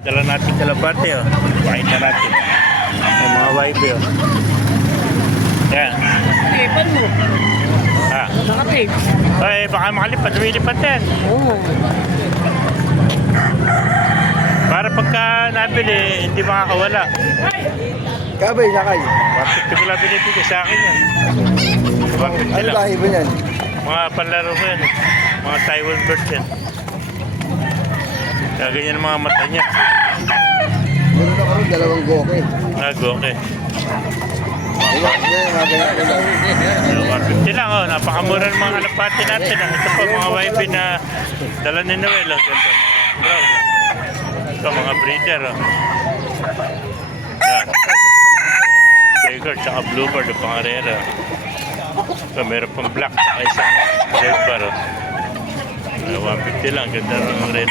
Dala natin kalapate, oh. Pakita natin. May mga wife, oh. Yan. Tapan mo. Ah. Nakatape. Ay, baka makalipad. Lumilipad yan. Oo. Para pagka nabili, hindi makakawala. Kabay, nakay. 150 ko lang binibigay sa akin yan. 150 Ano lang. lahi ba yan? Mga panlaro ko yan. Mga Taiwan birds yan. Kaya ganyan ang mga mata niya. Meron na karoon, dalawang goke. Okay. Yan, mga ganyan ko lang. 150 lang, oh. Napakamura ng mga kalapati natin. Ah. Ito po, mga wifi na dala ni Noel. Oh. Ganda. Brown. Ito, mga breeder. Oh. Yan. Tiger, tsaka bluebird, o pangarera. Ito, meron pang black, tsaka isang red bar. Oh. 150 lang, ganda ng red.